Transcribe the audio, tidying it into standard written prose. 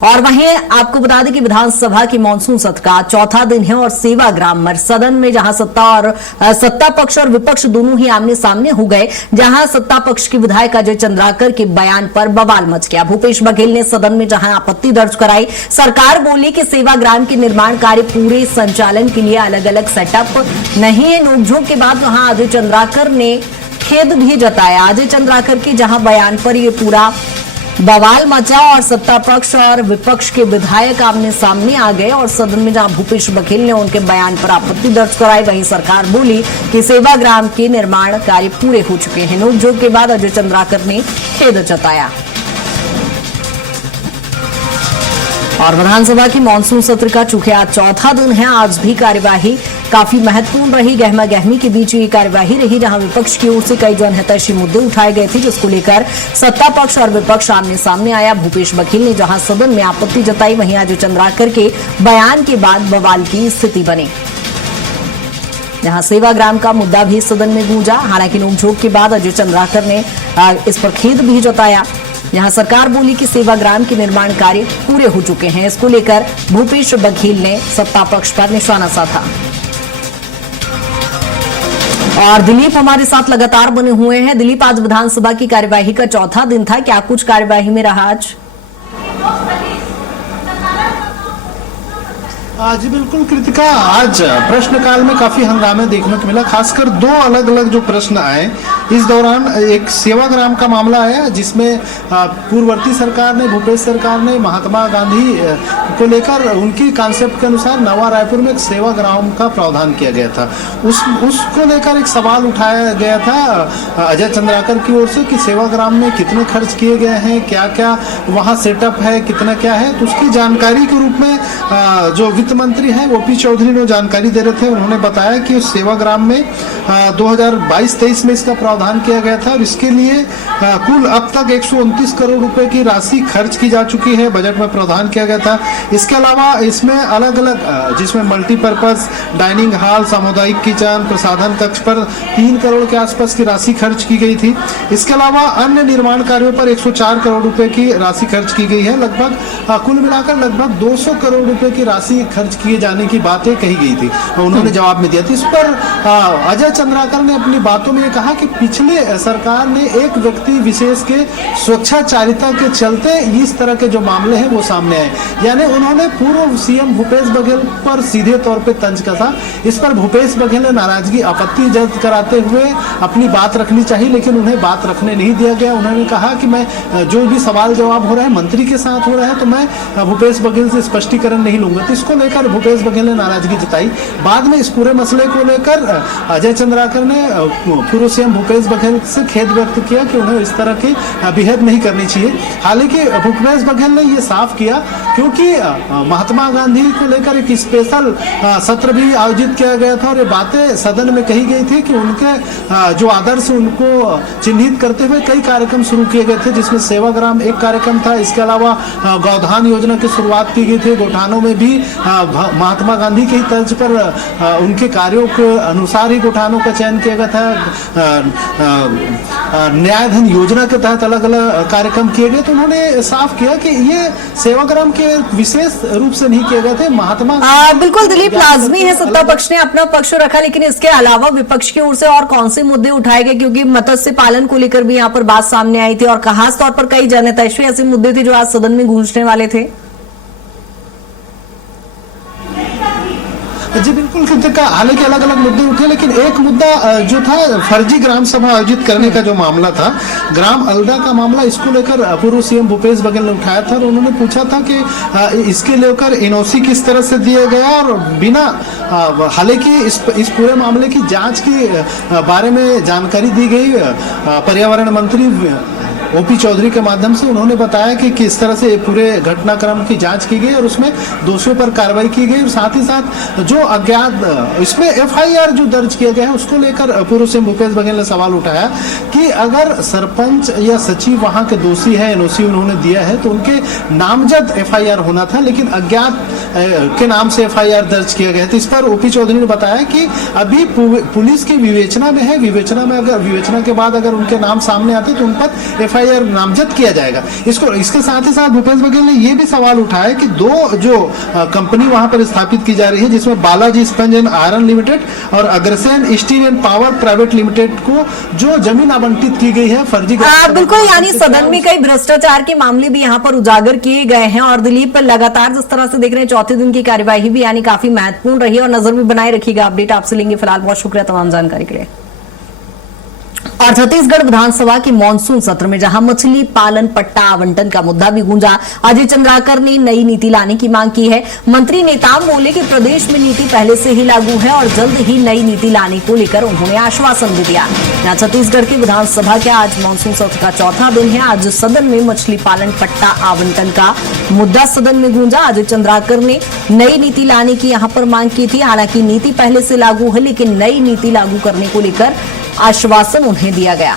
और वहीं आपको बता दें कि विधानसभा की मानसून सत्र का चौथा दिन है और सेवाग्राम में सदन में जहां सत्ता पक्ष और विपक्ष दोनों ही आमने सामने हो गए। जहां सत्ता पक्ष के विधायक अजय चंद्राकर के बयान पर बवाल मच गया। भूपेश बघेल ने सदन में जहां आपत्ति दर्ज कराई। सरकार बोली कि सेवाग्राम के निर्माण कार्य पूरे संचालन के लिए अलग अलग सेटअप नहीं है। नोकझोंक के बाद वहां अजय चंद्राकर ने खेद भी जताया। अजय चंद्राकर के जहां बयान पर यह पूरा बवाल मचा और सत्ता पक्ष और विपक्ष के विधायक आमने सामने आ गए और सदन में जहां भूपेश बघेल ने उनके बयान पर आपत्ति दर्ज कराई, वहीं सरकार बोली कि सेवाग्राम के निर्माण कार्य पूरे हो चुके हैं। नोकझोंक के बाद अजय चंद्राकर ने खेद जताया। और विधानसभा की मानसून सत्र का चूंकि आज चौथा दिन है, आज भी कार्यवाही काफी महत्वपूर्ण रही। गहमा गहमी के बीच ये कार्यवाही रही, जहां विपक्ष की ओर से कई जनहितैषी मुद्दे उठाए गए थे, जिसको लेकर सत्ता पक्ष और विपक्ष आमने सामने आया। भूपेश बघेल ने जहां सदन में आपत्ति जताई, वहीं अजय चंद्राकर के बयान के बाद बवाल की स्थिति बनी। जहां सेवाग्राम का मुद्दा भी सदन में गूंजा। हालांकि नोकझोंक के बाद अजय चंद्राकर ने इस पर खेद भी जताया। यहां सरकार बोली कि सेवाग्राम के निर्माण कार्य पूरे हो चुके हैं। इसको लेकर भूपेश बघेल ने सत्ता पक्ष पर निशाना साधा। और दिलीप हमारे साथ लगातार बने हुए हैं। दिलीप, आज विधानसभा की कार्यवाही का चौथा दिन था, क्या कुछ कार्यवाही में रहा आज? जी बिल्कुल कृतिका, आज प्रश्नकाल में काफी हंगामे देखने को मिला। खासकर दो अलग अलग जो प्रश्न आए इस दौरान, एक सेवाग्राम का मामला आया जिसमें पूर्ववर्ती सरकार ने, भूपेश सरकार ने महात्मा गांधी को लेकर उनकी कॉन्सेप्ट के अनुसार नवा रायपुर में एक सेवाग्राम का प्रावधान किया गया था। उसको लेकर एक सवाल उठाया गया था अजय चंद्राकर की ओर से कि सेवाग्राम में कितने खर्च किए गए हैं, क्या क्या वहाँ सेटअप है, कितना क्या है। तो उसकी जानकारी के रूप में जो वित्त मंत्री हैं ओपी चौधरी ने जानकारी दे रहे थे। उन्होंने बताया कि उस सेवाग्राम में 2022-23 में इसका प्रावधान किया गया था और इसके लिए कुल अब तक 129 करोड़ रुपए की राशि खर्च की जा चुकी है, बजट में प्रावधान किया गया था। इसके अलावा इसमें अलग अलग, जिसमें मल्टीपर्पज डाइनिंग हॉल, सामुदायिक किचन, प्रसाधन कक्ष पर 3 करोड़ के आसपास की राशि खर्च की गई थी। इसके अलावा अन्य निर्माण कार्यों पर 104 करोड़ रुपए की राशि खर्च की गई है। लगभग कुल मिलाकर लगभग 200 करोड़ रुपए की राशि खर्च किए जाने की बातें कही गई थी। उन्होंने जवाब में दिया था। इस पर अजय चंद्राकर ने अपनी बातों में कहा कि पिछले सरकार ने एक व्यक्ति विशेष के स्वेच्छाचारिता के चलते इस तरह के जो मामले हैं वो सामने आए। यानी उन्होंने पूर्व सीएम भूपेश बघेल पर सीधे तौर पे तंज कसा। इस पर भूपेश बघेल ने नाराजगी, आपत्ति जताते कराते हुए अपनी बात रखनी चाहिए, लेकिन उन्हें बात रखने नहीं दिया गया। उन्होंने कहा कि मैं जो भी सवाल जवाब हो रहा है मंत्री के साथ हो रहा है, तो मैं भूपेश बघेल से स्पष्टीकरण नहीं लूंगा। तो इसको लेकर भूपेश बघेल ने नाराजगी जताई। बाद में इस पूरे मसले को लेकर अजय चंद्राकर ने पूर्व सीएम भूपेश बघेल से खेद व्यक्त किया कि उन्हें इस तरह की बिहेव नहीं करनी चाहिए। हालांकि भूपेश बघेल ने यह साफ किया, क्योंकि महात्मा गांधी को लेकर एक स्पेशल सत्र भी आयोजित किया गया था और ये बातें सदन में कही गई थी कि उनके जो आदर्श उनको चिन्हित करते हुए कई कार्यक्रम शुरू किए गए थे, जिसमें सेवाग्राम एक कार्यक्रम था। इसके अलावा गौधान योजना की शुरुआत की गई थी। गौठानों में भी महात्मा गांधी की तर्ज पर उनके कार्यों के अनुसार ही गौठानों का चयन किया गया था। न्याय धन योजना के तहत अलग अलग कार्यक्रम किए गए। तो उन्होंने साफ किया कि ये सेवाग्राम के विशेष रूप से नहीं किए गए थे। महात्मा बिल्कुल दिलीप, लाजमी है सत्ता पक्ष ने अपना पक्ष रखा, लेकिन इसके अलावा विपक्ष की ओर से और कौन से मुद्दे उठाए गए? क्योंकि मत्स्य पालन को लेकर भी यहाँ पर बात सामने आई थी और खास तौर पर कई जनहितैषी ऐसे मुद्दे थे जो आज सदन में गूंजने वाले थे। जी बिल्कुल कृतिका, हालांकि अलग अलग मुद्दे उठे, लेकिन एक मुद्दा जो था फर्जी ग्राम सभा आयोजित करने का जो मामला था, ग्राम अलदा का मामला, इसको लेकर पूर्व सीएम भूपेश बघेल ने उठाया था और उन्होंने पूछा था कि इसके लेकर एनओसी किस तरह से दिया गया और बिना, हालांकि इस पूरे मामले की जांच के बारे में जानकारी दी गई पर्यावरण मंत्री ओपी चौधरी के माध्यम से। उन्होंने बताया कि किस तरह से पूरे घटनाक्रम की जांच की गई और उसमें दोषियों पर कार्रवाई की गई और साथ ही साथ जो अज्ञात, इसमें एफआईआर जो दर्ज किया गया है उसको लेकर पूर्व सीएम भूपेश बघेल ने सवाल उठाया कि अगर सरपंच या सचिव वहां के दोषी है, एनओसी उन्होंने दिया है, तो उनके नामजद एफआईआर होना था, लेकिन अज्ञात के नाम से FIR दर्ज किया गया है। तो इस पर OP चौधरी ने बताया कि अभी पुलिस की विवेचना में है, विवेचना के बाद अगर उनके नाम सामने आते तो उन पर FIR नामजद किया जाएगा। इसके साथ ही साथ भूपेश बघेल ने यह भी सवाल उठाया कि दो जो कंपनी वहां पर स्थापित की जा रही है, जिसमें Balaji sponge and iron limited और Agrasen steel and power private limited को जो जमीन आवंटित की गई है फर्जी। बिल्कुल, यानी सदन में कई भ्रष्टाचार के मामले भी यहाँ पर उजागर किए गए हैं और दिलीप लगातार जिस तरह से देख रहे हैं चौथे दिन की कार्यवाही भी यानी काफी महत्वपूर्ण रही और नजर भी बनाए रखिएगा। अपडेट आपसे लेंगे, फिलहाल बहुत शुक्रिया तमाम जानकारी के लिए। और छत्तीसगढ़ विधानसभा के मानसून सत्र में जहां मछली पालन पट्टा आवंटन का मुद्दा भी गूंजा, अजय चंद्राकर ने नई नीति लाने की मांग की है। मंत्री नेताम बोले कि प्रदेश में नीति पहले से ही लागू है और जल्द ही नई नीति लाने को लेकर उन्होंने आश्वासन भी दिया। यहाँ छत्तीसगढ़ की विधानसभा के आज मानसून सत्र का चौथा दिन है। आज सदन में मछली पालन पट्टा आवंटन का मुद्दा सदन में गूंजा। अजय चंद्राकर ने नई नीति लाने की यहाँ पर मांग की थी। हालांकि नीति पहले से लागू है, लेकिन नई नीति लागू करने को लेकर आश्वासन उन्हें दिया गया।